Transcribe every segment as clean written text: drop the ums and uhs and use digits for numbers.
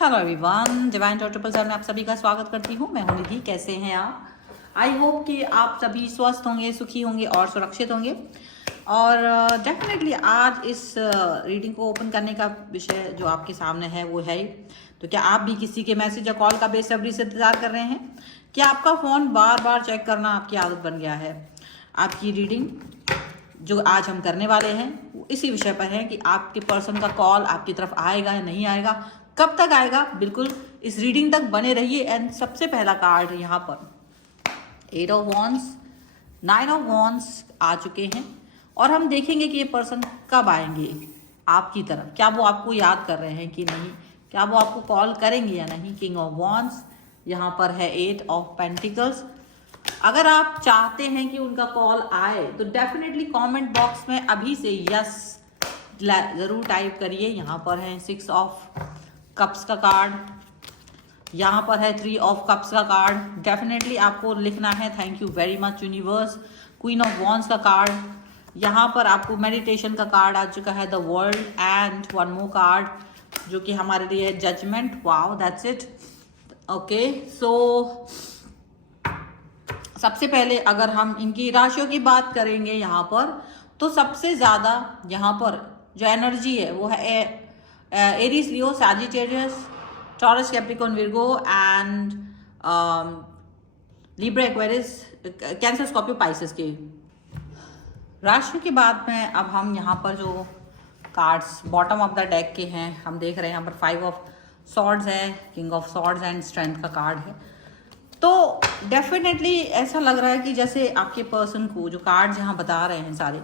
Hello everyone, divine triple seven में आप सभी का स्वागत करती हूँ। मैं हूँ निधि। कैसे हैं आप? आई होप कि आप सभी स्वस्थ होंगे, सुखी होंगे और सुरक्षित होंगे। और डेफिनेटली आज इस रीडिंग को ओपन करने का विषय जो आपके सामने है वो है, तो क्या आप भी किसी के मैसेज या कॉल का बेसब्री से इंतजार कर रहे हैं? क्या आपका फ़ोन बार बार चेक करना आपकी आदत बन गया है? आपकी रीडिंग जो आज हम करने वाले हैं वो इसी विषय पर है कि आपके पर्सन का कॉल आपकी तरफ आएगा या नहीं आएगा, कब तक आएगा। बिल्कुल इस रीडिंग तक बने रहिए। एंड सबसे पहला कार्ड यहाँ पर 8 ऑफ वॉन्ड्स, 9 ऑफ वॉन्ड्स आ चुके हैं और हम देखेंगे कि ये पर्सन कब आएंगे आपकी तरफ। क्या वो आपको याद कर रहे हैं कि नहीं, क्या वो आपको कॉल करेंगे या नहीं। किंग ऑफ वॉन्ड्स यहाँ पर है, 8 ऑफ पेंटिकल्स। अगर आप चाहते हैं कि उनका कॉल आए तो डेफिनेटली कमेंट बॉक्स में अभी से यस ज़रूर टाइप करिए। यहाँ पर है 6 ऑफ कप्स का कार्ड, यहाँ पर है 3 ऑफ कप्स का कार्ड। डेफिनेटली आपको लिखना है thank you very much universe. Queen of wands का कार्ड, यहाँ पर आपको मेडिटेशन का कार्ड आ चुका है, the world. And one more card जो कि हमारे लिए है judgment. Wow, that's it. Okay, so सबसे पहले अगर हम इनकी राशियों की बात करेंगे यहाँ पर, तो सबसे ज़्यादा यहाँ पर जो एनर्जी है वो है Aries, Leo, Sagittarius, taurus, Capricorn, Virgo and Libra, Aquarius, cancer, Scorpio, Pisces की राशियों की बात में अब हम यहाँ पर जो cards bottom of the deck के हैं हम देख रहे हैं, यहाँ पर 5 ऑफ सॉर्ड्स है, king of swords and strength का कार्ड है। तो डेफिनेटली ऐसा लग रहा है कि जैसे आपके पर्सन को जो कार्ड्स यहाँ बता रहे हैं सारे,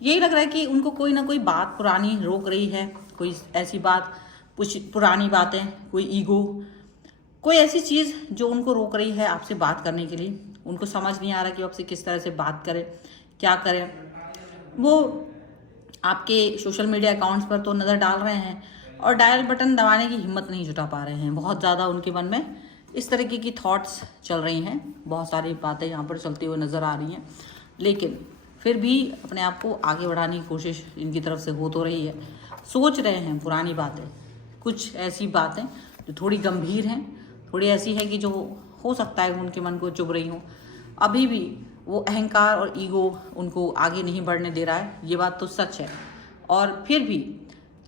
यही लग रहा है कि उनको कोई ना कोई बात पुरानी रोक रही है। कोई ऐसी बात, कुछ पुरानी बातें, कोई ईगो, कोई ऐसी चीज़ जो उनको रोक रही है आपसे बात करने के लिए। उनको समझ नहीं आ रहा कि आपसे किस तरह से बात करें, क्या करें। वो आपके सोशल मीडिया अकाउंट्स पर तो नज़र डाल रहे हैं और डायल बटन दबाने की हिम्मत नहीं जुटा पा रहे हैं। बहुत ज़्यादा उनके मन में इस तरीके की थॉट्स चल रही हैं, बहुत सारी बातें यहाँ पर चलती हुई नज़र आ रही हैं, लेकिन फिर भी अपने आप को आगे बढ़ाने की कोशिश इनकी तरफ से हो तो रही है। सोच रहे हैं पुरानी बातें, कुछ ऐसी बातें जो थोड़ी गंभीर हैं, थोड़ी ऐसी है कि जो हो सकता है उनके मन को चुभ रही हो। अभी भी वो अहंकार और ईगो उनको आगे नहीं बढ़ने दे रहा है, ये बात तो सच है। और फिर भी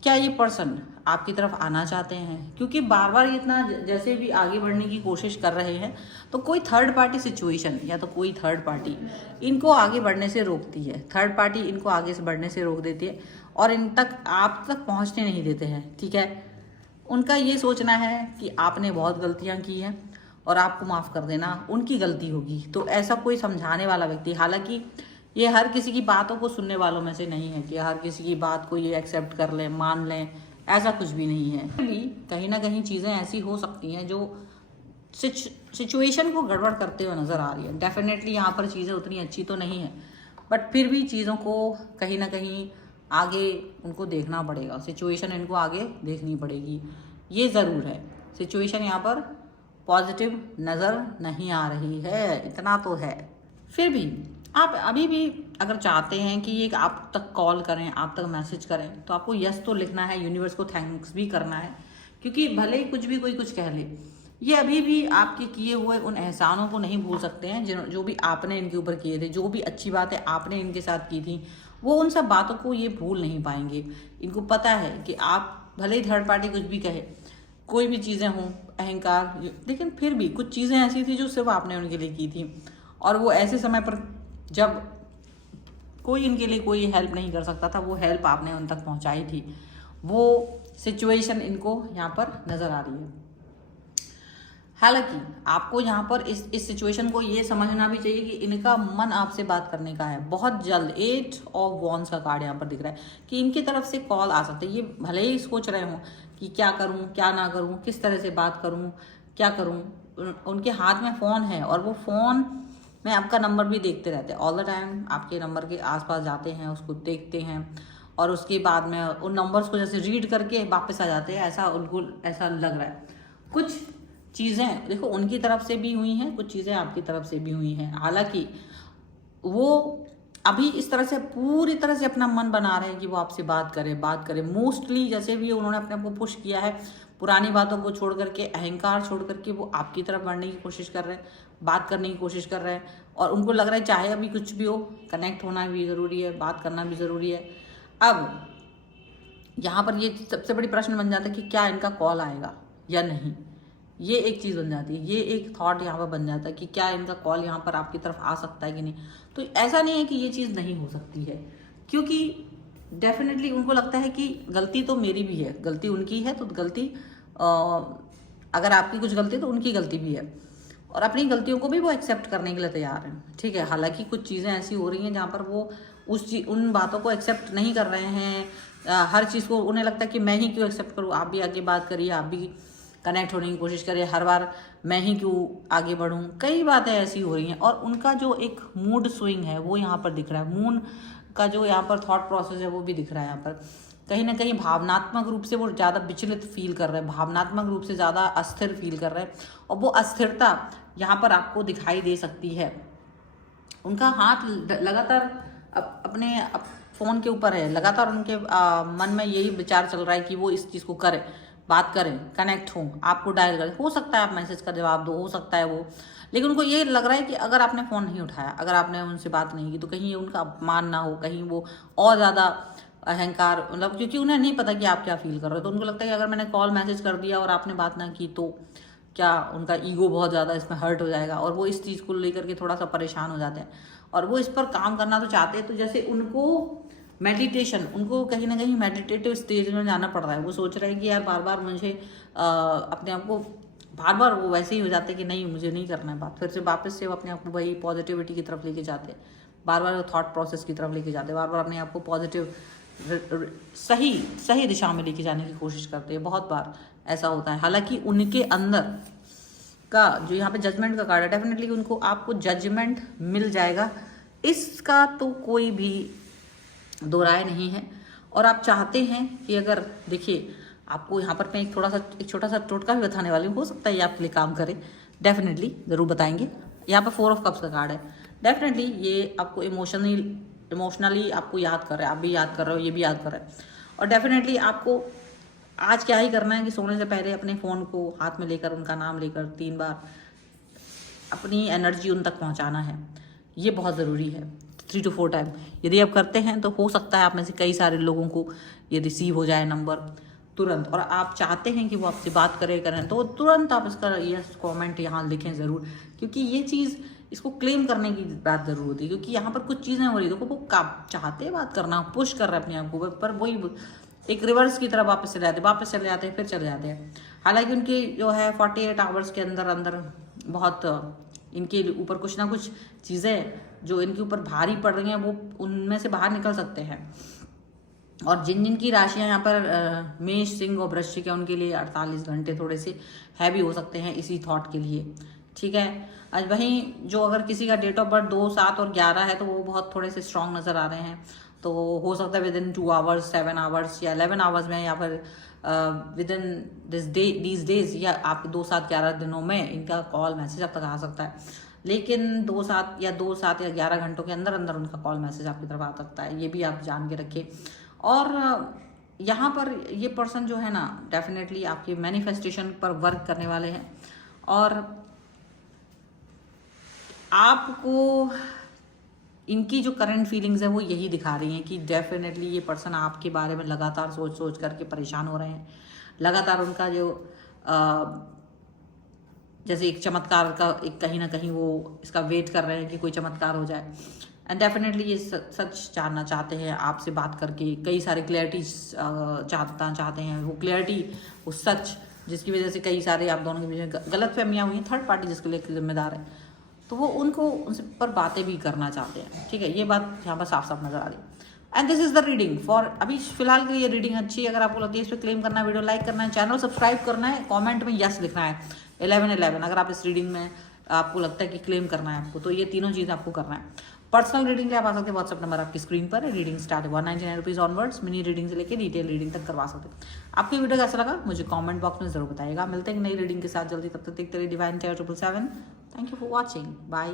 क्या ये पर्सन आपकी तरफ आना चाहते हैं? क्योंकि बार बार इतना जैसे भी आगे बढ़ने की कोशिश कर रहे हैं तो कोई थर्ड पार्टी सिचुएशन या तो कोई थर्ड पार्टी इनको आगे बढ़ने से रोकती है। थर्ड पार्टी इनको आगे से बढ़ने से रोक देती है और इन तक आप तक पहुंचने नहीं देते हैं। ठीक है, उनका ये सोचना है कि आपने बहुत गलतियां की हैं और आपको माफ़ कर देना उनकी गलती होगी। तो ऐसा कोई समझाने वाला व्यक्ति, हालांकि ये हर किसी की बातों को सुनने वालों में से नहीं है कि हर किसी की बात को ये एक्सेप्ट कर लें, मान लें, ऐसा कुछ भी नहीं है। फिर भी कहीं ना कहीं चीज़ें ऐसी हो सकती हैं जो सिचुएशन को गड़बड़ करते हुए नज़र आ रही है। डेफिनेटली यहाँ पर चीज़ें उतनी अच्छी तो नहीं है, बट फिर भी चीज़ों को कहीं ना कहीं आगे उनको देखना पड़ेगा। सिचुएशन इनको आगे देखनी पड़ेगी, ये ज़रूर है। सिचुएशन यहाँ पर पॉजिटिव नज़र नहीं आ रही है, इतना तो है। फिर भी आप अभी भी अगर चाहते हैं कि ये आप तक कॉल करें, आप तक मैसेज करें, तो आपको यस तो लिखना है, यूनिवर्स को थैंक्स भी करना है। क्योंकि भले ही कुछ भी कोई कुछ कह ले, ये अभी भी आपके किए हुए उन एहसानों को नहीं भूल सकते हैं जो भी आपने इनके ऊपर किए थे, जो भी अच्छी बातें आपने इनके साथ की थी, वो उन सब बातों को ये भूल नहीं पाएंगे। इनको पता है कि आप भले ही थर्ड पार्टी कुछ भी कहे, कोई भी चीज़ें हों, अहंकार, लेकिन फिर भी कुछ चीज़ें ऐसी थी जो सिर्फ आपने उनके लिए की थी। और वो ऐसे समय पर जब कोई इनके लिए कोई हेल्प नहीं कर सकता था, वो हेल्प आपने उन तक पहुंचाई थी। वो सिचुएशन इनको यहाँ पर नज़र आ रही है। हालांकि आपको यहाँ पर इस सिचुएशन को ये समझना भी चाहिए कि इनका मन आपसे बात करने का है बहुत जल्द। 8 ऑफ वॉन्ड्स का कार्ड यहाँ पर दिख रहा है कि इनकी तरफ से कॉल आ सकता है। ये भले ही सोच रहे हों कि क्या करूँ, क्या ना करूँ, किस तरह से बात करूँ, क्या करूँ। उनके हाथ में फ़ोन है और वो फ़ोन में आपका नंबर भी देखते रहते हैं। ऑल द टाइम आपके नंबर के आसपास जाते हैं, उसको देखते हैं और उसके बाद में उन नंबर्स को जैसे रीड करके वापस आ जाते हैं। ऐसा उनको ऐसा लग रहा है। कुछ चीज़ें देखो उनकी तरफ से भी हुई हैं, कुछ चीज़ें आपकी तरफ से भी हुई हैं। हालांकि वो अभी इस तरह से पूरी तरह से अपना मन बना रहे हैं कि वो आपसे बात करें। मोस्टली जैसे भी उन्होंने अपने आप को पुश किया है, पुरानी बातों को छोड़ करके, अहंकार छोड़ करके वो आपकी तरफ बढ़ने की कोशिश कर रहे हैं, बात करने की कोशिश कर रहे हैं, और उनको लग रहा है चाहे अभी कुछ भी हो, कनेक्ट होना भी ज़रूरी है, बात करना भी ज़रूरी है। अब यहाँ पर ये सबसे बड़ी प्रश्न बन जाता है कि क्या इनका कॉल आएगा या नहीं। ये एक चीज़ बन जाती है, ये एक थॉट यहाँ पर बन जाता है कि क्या इनका कॉल यहाँ पर आपकी तरफ आ सकता है कि नहीं। तो ऐसा नहीं है कि ये चीज़ नहीं हो सकती है, क्योंकि डेफिनेटली उनको लगता है कि गलती तो मेरी भी है, गलती उनकी है, तो गलती अगर आपकी कुछ गलती है तो उनकी गलती भी है, और अपनी गलतियों को भी वो एक्सेप्ट करने के लिए तैयार हैं। ठीक है, हालांकि कुछ चीज़ें ऐसी हो रही हैं जहाँ पर वो उन बातों को एक्सेप्ट नहीं कर रहे हैं। हर चीज़ को उन्हें लगता है कि मैं ही क्यों एक्सेप्ट करूँ, आप भी आगे बात करिए, आप भी कनेक्ट होने की कोशिश करिए, हर बार मैं ही क्यों आगे बढ़ूँ। कई बातें ऐसी हो रही हैं, और उनका जो एक मूड स्विंग है वो यहाँ पर दिख रहा है, मून का जो यहाँ पर थॉट प्रोसेस है वो भी दिख रहा है। यहाँ पर कहीं ना कहीं भावनात्मक रूप से वो ज़्यादा विचलित फील कर रहे हैं, भावनात्मक रूप से ज़्यादा अस्थिर फील कर रहे हैं, और वो अस्थिरता यहाँ पर आपको दिखाई दे सकती है। उनका हाथ लगातार अपने फ़ोन के ऊपर है, लगातार उनके मन में यही विचार चल रहा है कि वो इस चीज़ को करें, बात करें, कनेक्ट हों, आपको डायल करें। हो सकता है आप मैसेज का जवाब दो, हो सकता है वो, लेकिन उनको ये लग रहा है कि अगर आपने फ़ोन नहीं उठाया, अगर आपने उनसे बात नहीं की, तो कहीं ये उनका अपमान ना हो, कहीं वो और ज़्यादा अहंकार, मतलब क्योंकि उन्हें नहीं पता कि आप क्या फील कर रहे हो, तो उनको लगता है कि अगर मैंने कॉल मैसेज कर दिया और आपने बात ना की तो क्या उनका ईगो बहुत ज़्यादा इसमें हर्ट हो जाएगा, और वो इस चीज़ को लेकर के थोड़ा सा परेशान हो जाते हैं, और वो इस पर काम करना तो चाहते हैं। तो जैसे उनको मेडिटेशन, उनको कहीं ना कहीं मेडिटेटिव स्टेज में जाना पड़ रहा है। वो सोच रहे हैं कि यार बार बार मुझे अपने आप को बार बार वो वैसे ही हो जाते हैं कि नहीं मुझे नहीं करना है बात, फिर से वापस से वो अपने आप को वही पॉजिटिविटी की तरफ लेके जाते हैं, बार बार थॉट प्रोसेस की तरफ लेके जाते हैं, बार बार अपने आप को पॉजिटिव सही दिशा में लेके जाने की कोशिश करते हैं। बहुत बार ऐसा होता है। हालांकि उनके अंदर का जो यहाँ पे जजमेंट का कार्ड है, डेफिनेटली उनको आपको जजमेंट मिल जाएगा, इसका तो कोई भी दो राय नहीं है। और आप चाहते हैं कि अगर देखिए आपको यहाँ पर मैं एक छोटा सा टोटका भी बताने वाली हूँ, हो सकता है ये आपके लिए काम करे, डेफिनेटली ज़रूर बताएंगे। यहाँ पर 4 ऑफ कप्स का कार्ड है, डेफिनेटली ये आपको इमोशनली आपको याद कर रहा है, आप भी याद कर रहे हो, ये भी याद कर रहा है। और डेफिनेटली आपको आज क्या ही करना है कि सोने से पहले अपने फ़ोन को हाथ में लेकर, उनका नाम लेकर 3 बार अपनी एनर्जी उन तक पहुँचाना है, ये बहुत ज़रूरी है। 3 to 4 टाइम यदि आप करते हैं तो हो सकता है आप में से कई सारे लोगों को ये रिसीव हो जाए नंबर तुरंत, और आप चाहते हैं कि वो आपसे बात करें तो तुरंत आप इसका यस कमेंट यहाँ लिखें ज़रूर, क्योंकि ये चीज़ इसको क्लेम करने की बात ज़रूर होती है। क्योंकि यहाँ पर कुछ चीज़ें हो रही, देखो वो चाहते हैं बात करना, पुश कर रहे हैं अपने आप को, पर वही एक रिवर्स की तरफ वापस चले जाते हैं, फिर चले जाते हैं। हालांकि उनके जो है 48 आवर्स के अंदर बहुत इनके ऊपर कुछ ना कुछ चीज़ें जो इनके ऊपर भारी पड़ रही हैं वो उनमें से बाहर निकल सकते हैं। और जिन की राशियां यहाँ पर मेष, सिंह और वृश्चिक है, उनके लिए 48 घंटे थोड़े से हैवी हो सकते हैं इसी थॉट के लिए। ठीक है, आज वहीं जो अगर किसी का डेट ऑफ बर्थ 2, 7 और 11 है तो वो बहुत थोड़े से स्ट्रांग नज़र आ रहे हैं। तो हो सकता है विदिन 2 आवर्स, 7 आवर्स या 11 आवर्स में, या फिर विदिन दीज डेज, या आपके 2, 7, 11 दिनों में इनका कॉल मैसेज आप तक आ सकता है। लेकिन 2, 7 या 11 घंटों के अंदर उनका कॉल मैसेज आपकी तरफ आ सकता है, ये भी आप जान के रखिए। और यहाँ पर ये पर्सन जो है ना, डेफिनेटली आपके मैनिफेस्टेशन पर वर्क करने वाले हैं, और आपको इनकी जो करंट फीलिंग्स है वो यही दिखा रही हैं कि डेफिनेटली ये पर्सन आपके बारे में लगातार सोच करके परेशान हो रहे हैं। लगातार उनका जो जैसे एक चमत्कार का एक कहीं ना कहीं वो इसका वेट कर रहे हैं कि कोई चमत्कार हो जाए। एंड डेफिनेटली ये सच जानना चाहते हैं आपसे बात करके, कई सारे क्लैरिटी चाहते हैं। वो क्लैरिटी, वो सच जिसकी वजह से कई सारे आप दोनों के बीच में गलतफहमियां हुई हैं, थर्ड पार्टी जिसके लिए जिम्मेदार है, तो वो उनसे पर बातें भी करना चाहते हैं। ठीक है, ये बात यहाँ पर साफ साफ नजर आ रही है। And this is the reading for अभी फिलहाल के लिए। रीडिंग अच्छी है, अगर आपको लगती है इस पर क्लेम करना है, वीडियो लाइक करना है, चैनल सब्सक्राइब करना है, कमेंट में यस लिखना है 1111। अगर आप इस रीडिंग में आपको लगता है कि क्लेम करना है आपको, तो ये तीनों चीज़ आपको करना है। पर्सनल रीडिंग के लिए आप आ सकते हैं, व्हाट्सअप नंबर आपकी स्क्रीन पर है। Reading start 199 rupees onwards, mini reading से लेकर डिटेल रीडिंग तक करवा सकते हैं। आपको वीडियो कैसा लगा मुझे कमेंट बॉक्स में जरूर बताइएगा। मिलते हैं नई रीडिंग के साथ जल्दी, तब तक देखते रहिए divine care 777। Thank you for watching, bye.